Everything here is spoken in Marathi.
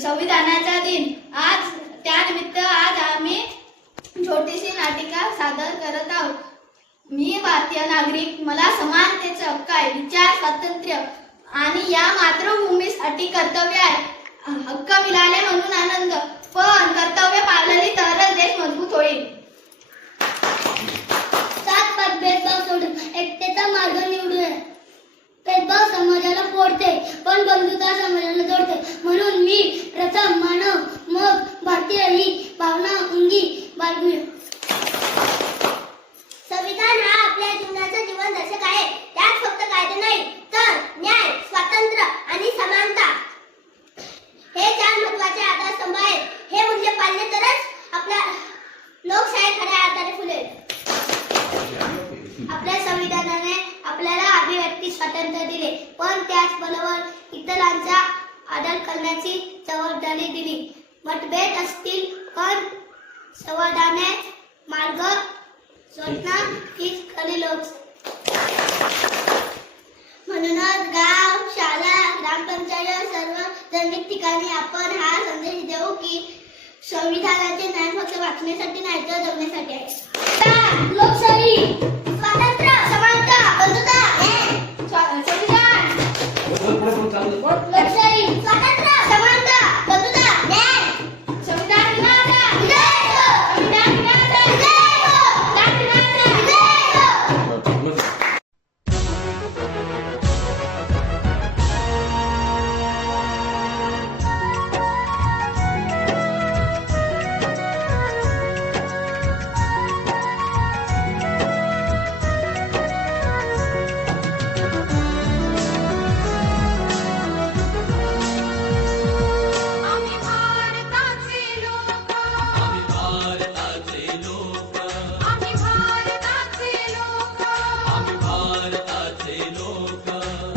संविधानाचा दिन आज त्यानिमित्त आज आम्ही छोटीशी नाटिका सादर करत आहोत. मी भारतीय नागरिक, मला समानतेचा हक्क आहे, विचार स्वातंत्र्य आणि या मातृभूमीसाठी कर्तव्य आहे. हक्क मिळाले म्हणून आनंद, पण कर्तव्य पाळली तरच देश मजबूत होईल. सात पाच भेदभाव सोडून एकतेचा मार्ग निवडूया. भेदभाव समाजाला फोडते, पण बंधुता समाजाला जोडते. म्हणून मी प्रथम मानव, मग भारतीय ही भावना अंगी बाळगूया. संविधान हा आपल्या जीवनाचा जीवनदर्शक आहे. त्यात फक्त कायदे नाही, तर न्याय, स्वातंत्र्य आणि समानता हे चार महत्त्वाचे आधारस्तंभ आहेत. हे मूल्य पाळले तरच आपल्या लोकशाही खऱ्या अर्थाने फुलेल. आपल्या संविधानाने आपल्याला अभिव्यक्ती स्वातंत्र्य दिले, पण त्याच बरोबर इतरांचा आदर करण्याची जबाबदारी दिली. मतभेद असतील, पण संवादाने मार्ग शोधणं हीच खरी म्हणूनच गाव, शाळा, ग्रामपंचायत सार्वजनिक ठिकाणी आपण हा संदेश देऊ की संविधानाचे ज्ञान फक्त वाचण्यासाठी नाही तर जगण्यासाठी आहे. लोकशाही